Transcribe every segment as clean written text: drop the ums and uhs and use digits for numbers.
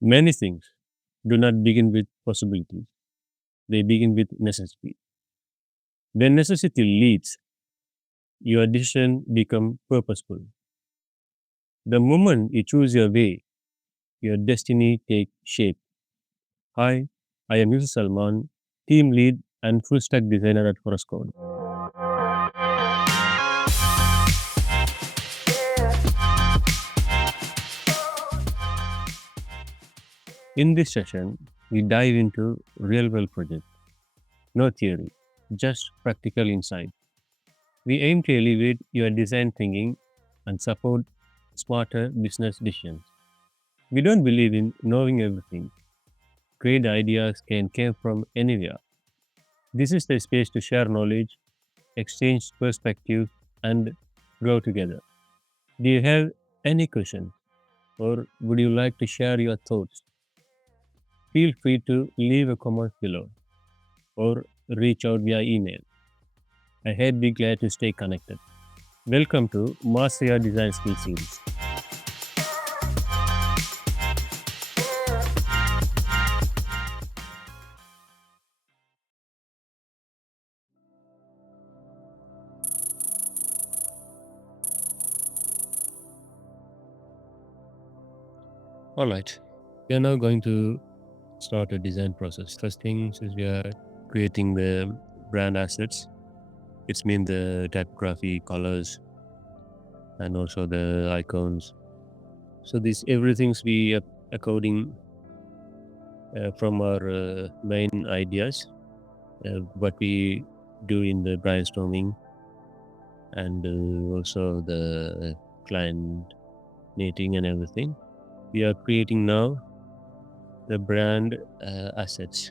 Many things do not begin with possibilities, they begin with necessity. When necessity leads, your decision become purposeful. The moment you choose your way, your destiny take shape. Hi, I am Yousuf Salman, team lead and full stack designer at Postraid. In this session, we dive into real world project, no theory, just practical insight. We aim to elevate your design thinking and support smarter business decisions. We don't believe in knowing everything. Great ideas can come from anywhere. This is the space to share knowledge, exchange perspectives, and grow together. Do you have any questions or would you like to share your thoughts? Feel free to leave a comment below or reach out via email. I'd be glad to stay connected. Welcome to Master Your Design Skill Series. All right, we are now going to start a design process. First thing is we are creating the brand assets. It's mean the typography, colors, and also the icons. So this everything's we are according from our main ideas, what we do in the brainstorming, and also the client meeting and everything. We are creating now the brand assets.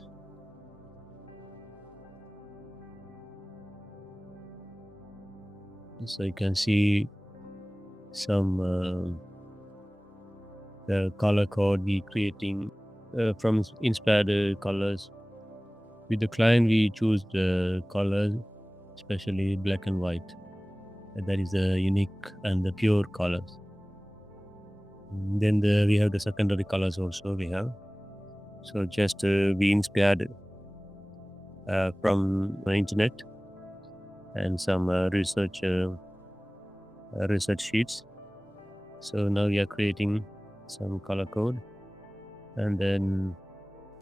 So you can see some the color code we creating from inspired colors. With the client, we choose the colors, especially black and white. That is the unique and the pure colors. Then we have the secondary colors also we have. So just we inspired from the internet and some research sheets. So now we are creating some color code, and then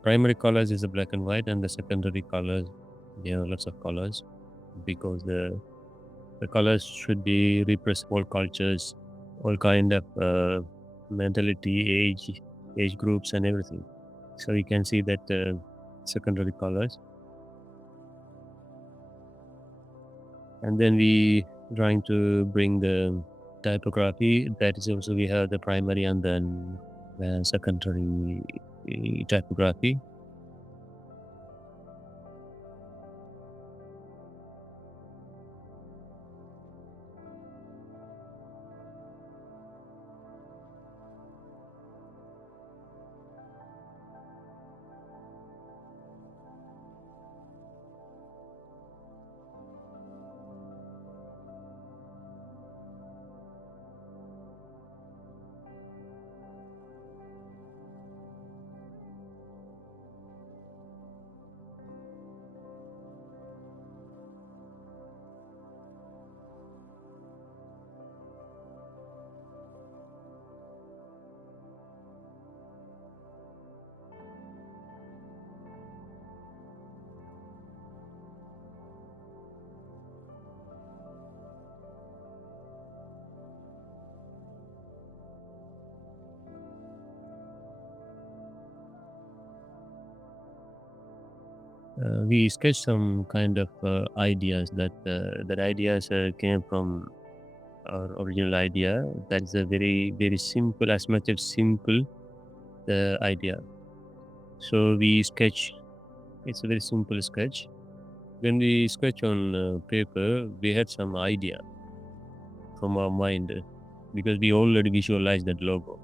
primary colors is the black and white, and the secondary colors, lots of colors, because the colors should be represent all cultures, all kind of mentality, age groups, and everything. So you can see that secondary colors, and then we trying to bring the typography. That is also we have the primary and then secondary typography. We sketched some kind of ideas that ideas came from our original idea. That is a very simple, as much as simple the idea. So we sketch. It's a very simple sketch. When we sketch on paper, we had some idea from our mind because we already visualize that logo.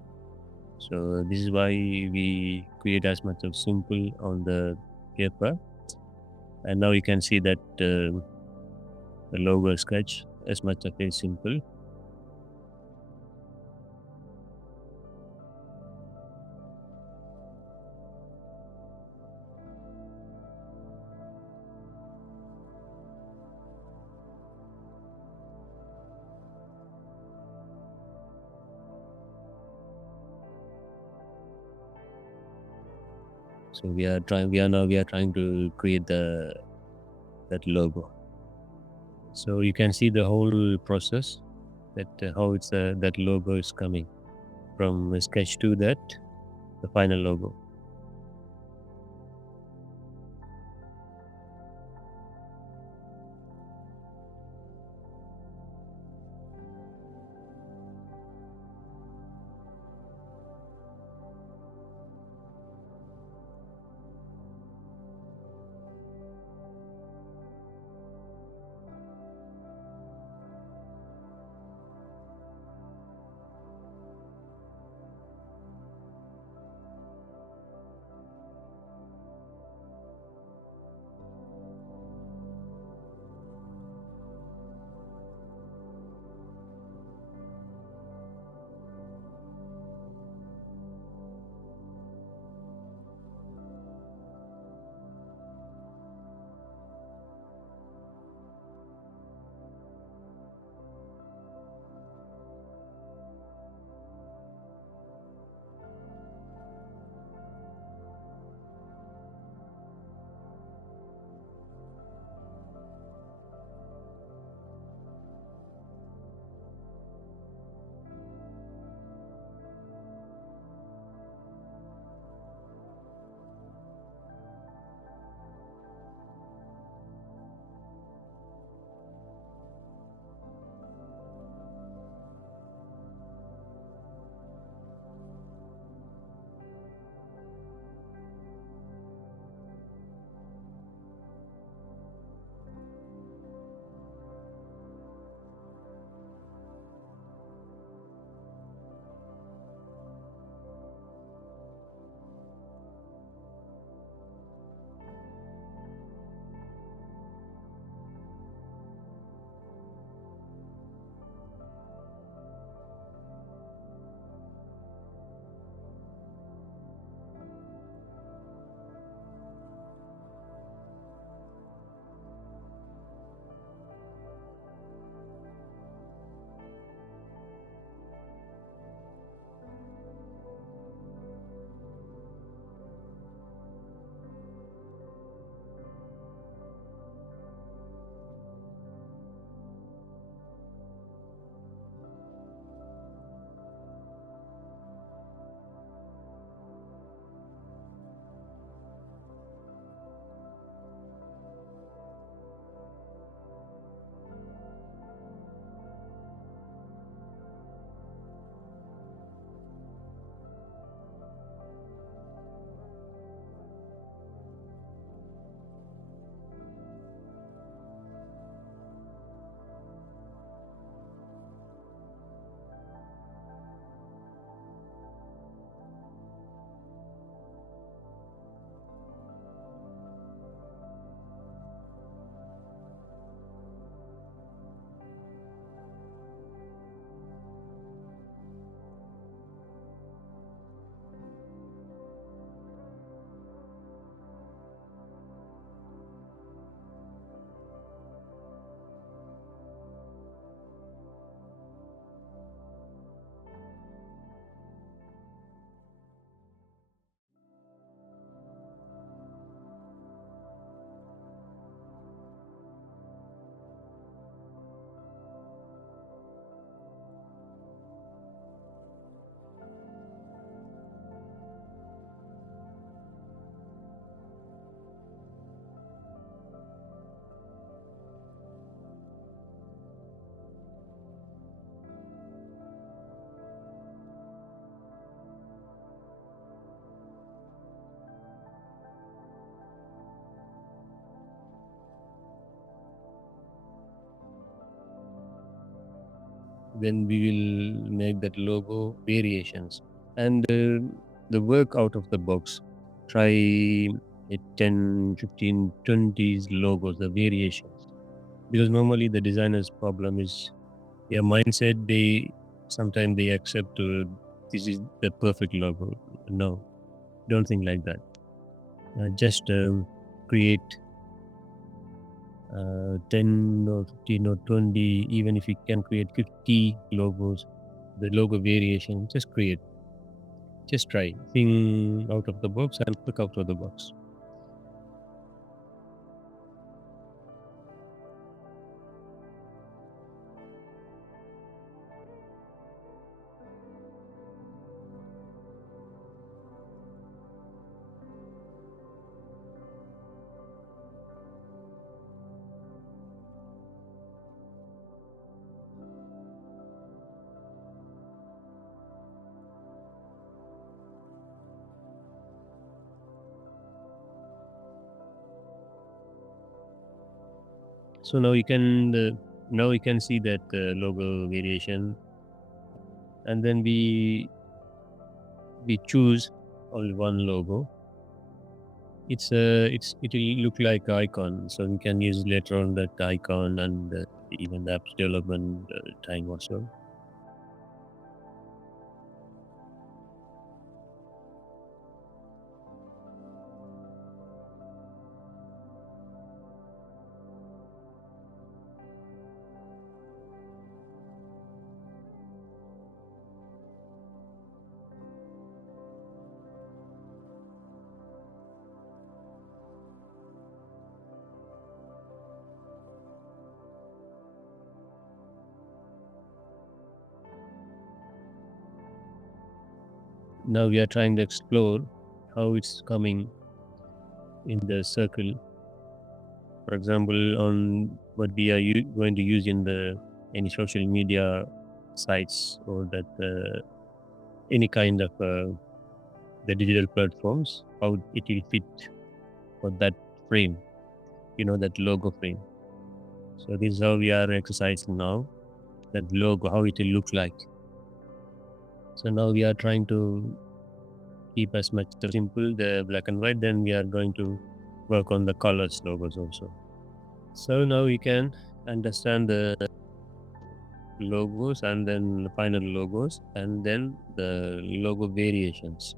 So this is why we create as much of simple on the paper, and now you can see that the logo sketch as much of a simple. So we are trying to create the that logo. So you can see the whole process, that how that logo is coming from a sketch to that the final logo. Then we will make that logo variations, and the work out of the box. Try a 10, 15, 20 logos, the variations, because normally the designer's problem is their mindset. They sometimes they accept this is the perfect logo. No, don't think like that. Just create 10 or 15 or 20, even if you can create 50 logos, the logo variation, just create. Just try. Think out of the box and look out of the box. So now you can see that logo variation, and then we choose only one logo. It will look like icon, so we can use later on that icon and even the app's development time also. Now we are trying to explore how it's coming in the circle. For example, on what we are going to use in the any social media sites or that any kind of the digital platforms, how it will fit for that frame, that logo frame. So this is how we are exercising now, that logo, how it will look like. So now we are trying to keep as much simple, the black and white, then we are going to work on the colors logos also. So now we can understand the logos and then the final logos and then the logo variations.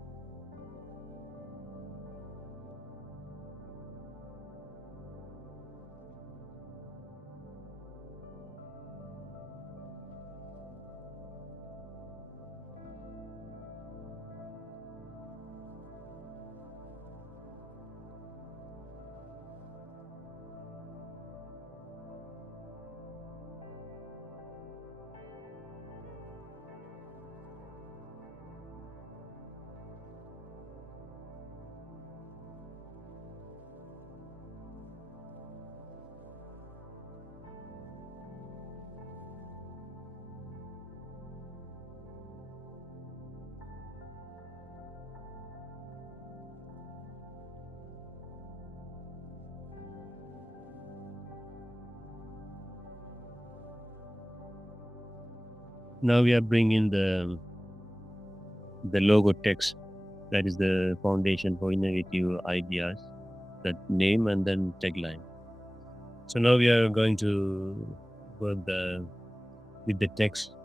Now we are bringing the logo text, that is the foundation for innovative ideas, that name and then tagline. So now we are going to work with the text.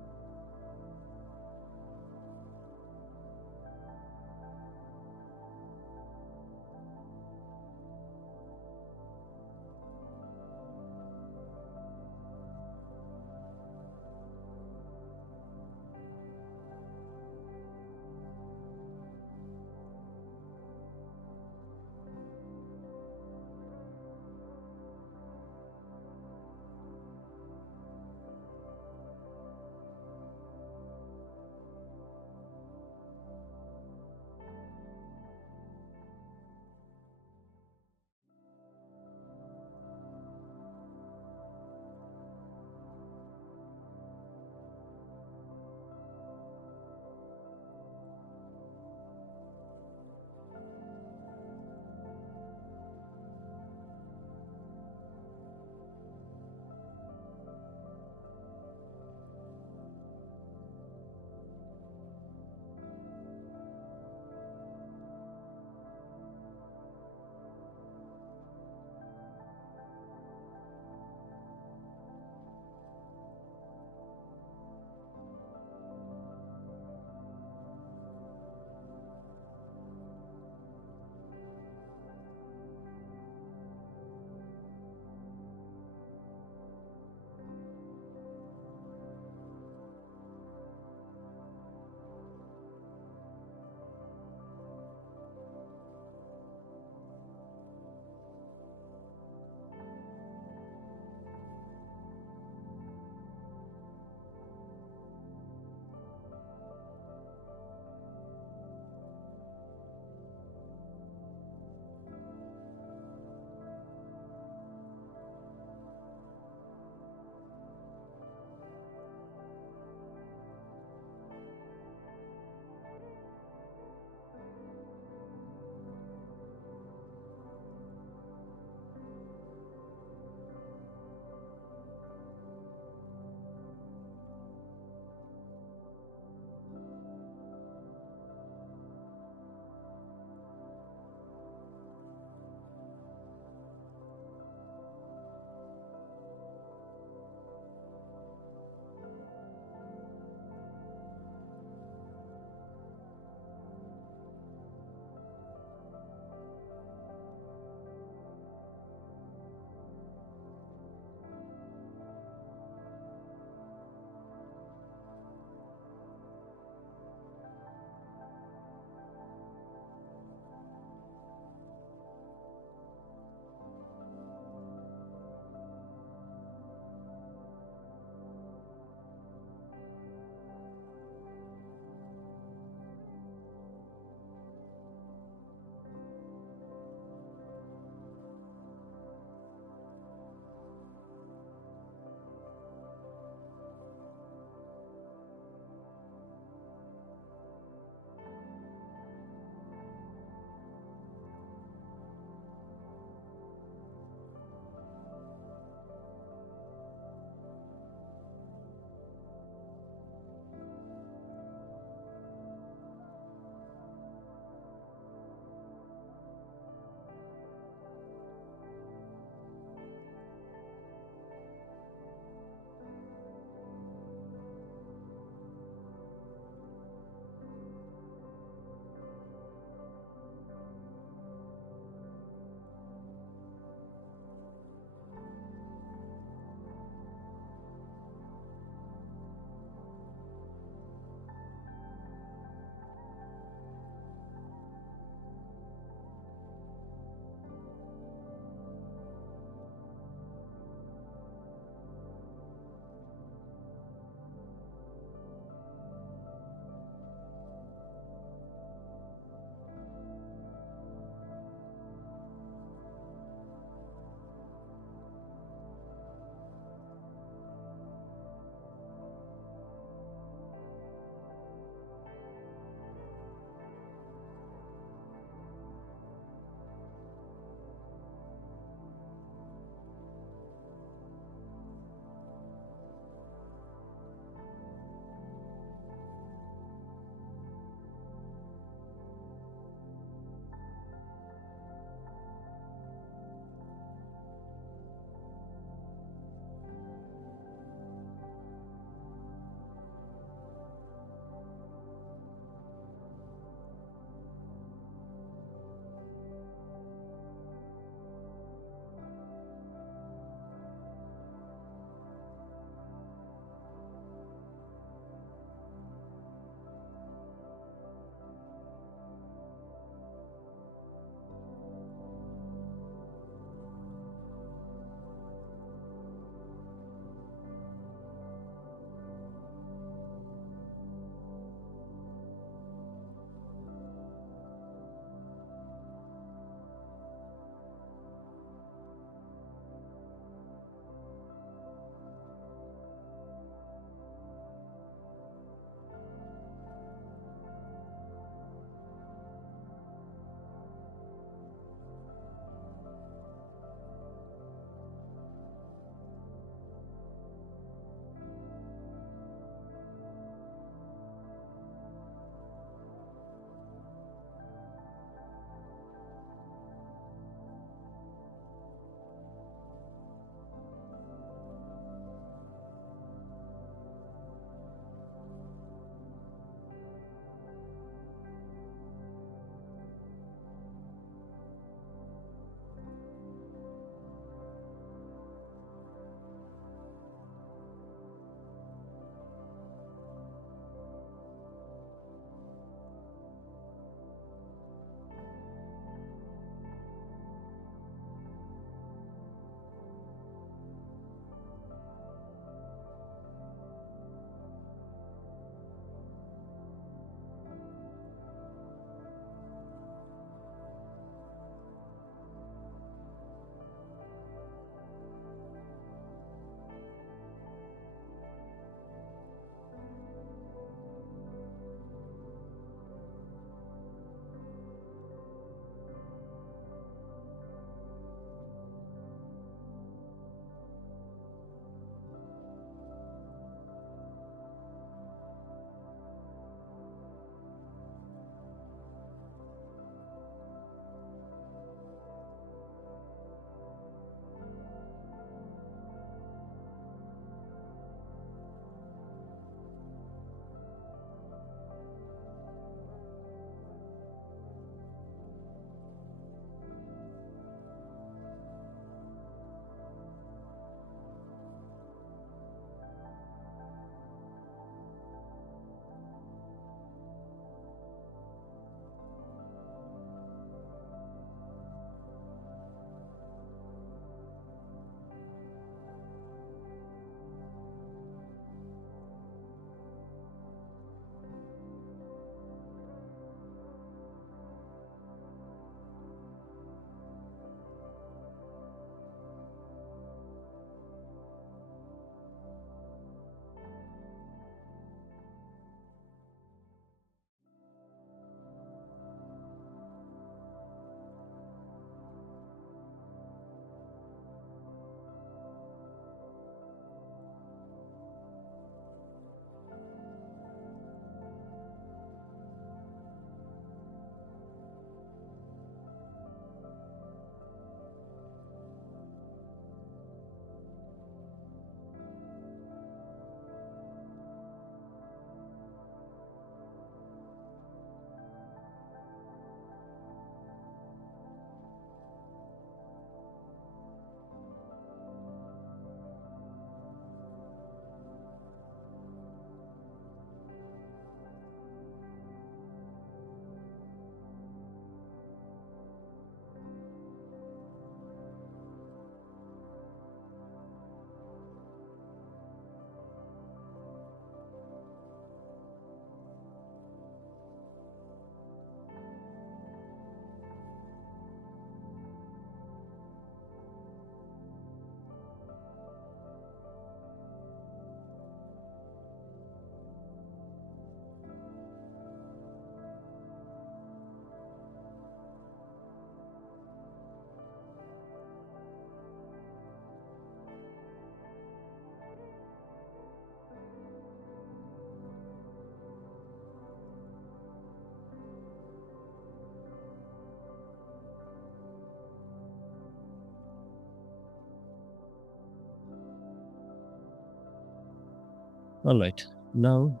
All right. Now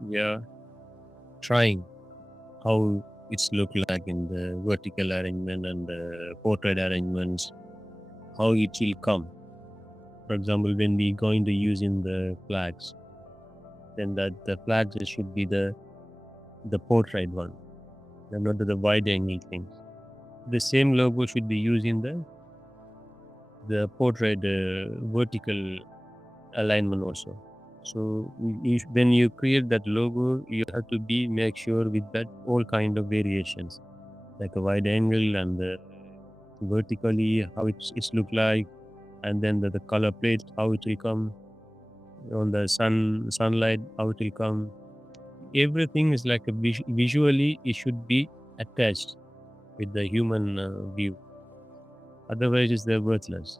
we are trying how it's look like in the vertical arrangement and the portrait arrangements, how it will come. For example, when we going to use in the flags, then that the flags should be the portrait one, and not the wide angle things. The same logo should be used in the portrait vertical alignment also. So when you create that logo, you have to be make sure with that all kind of variations, like a wide angle and the vertically how it's look like, and then the color plate how it will come on the sunlight how it will come. Everything is like a visually it should be attached with the human view. Otherwise, it's they're worthless.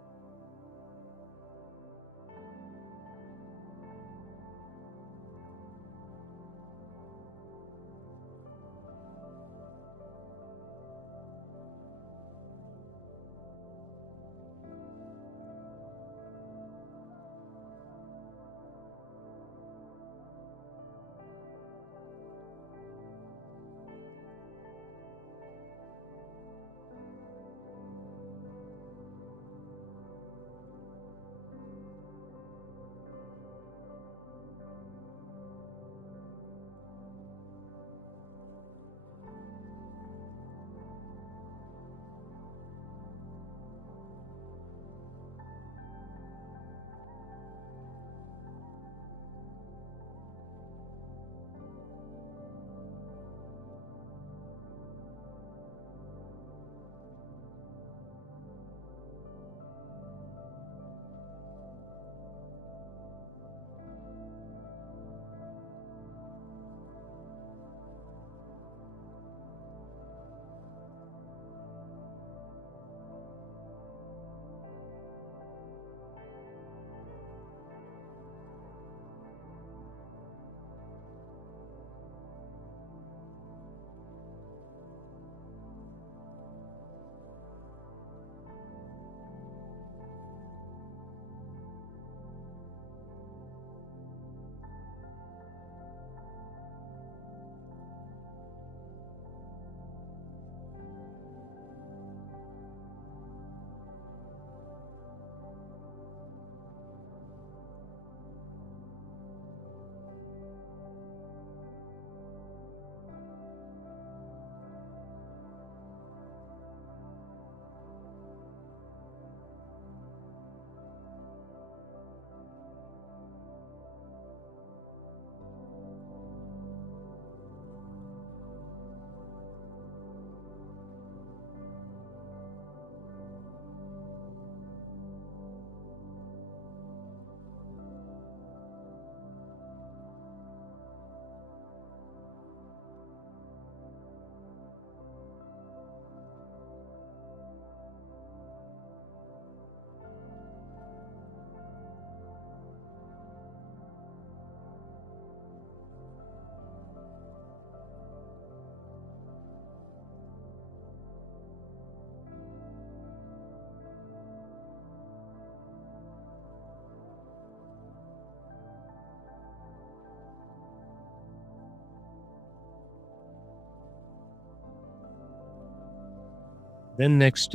Then next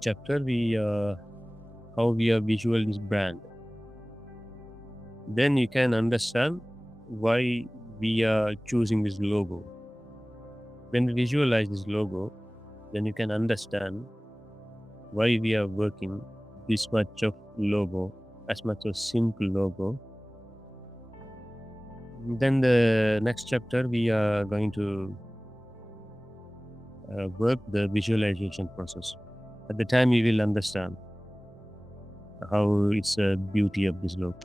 chapter we how we are visual this brand. Then you can understand why we are choosing this logo. When we visualize this logo, then you can understand why we are working this much of logo, as much of simple logo. Then the next chapter we are going to work the visualization process. At the time, you will understand how it's a beauty of this logo.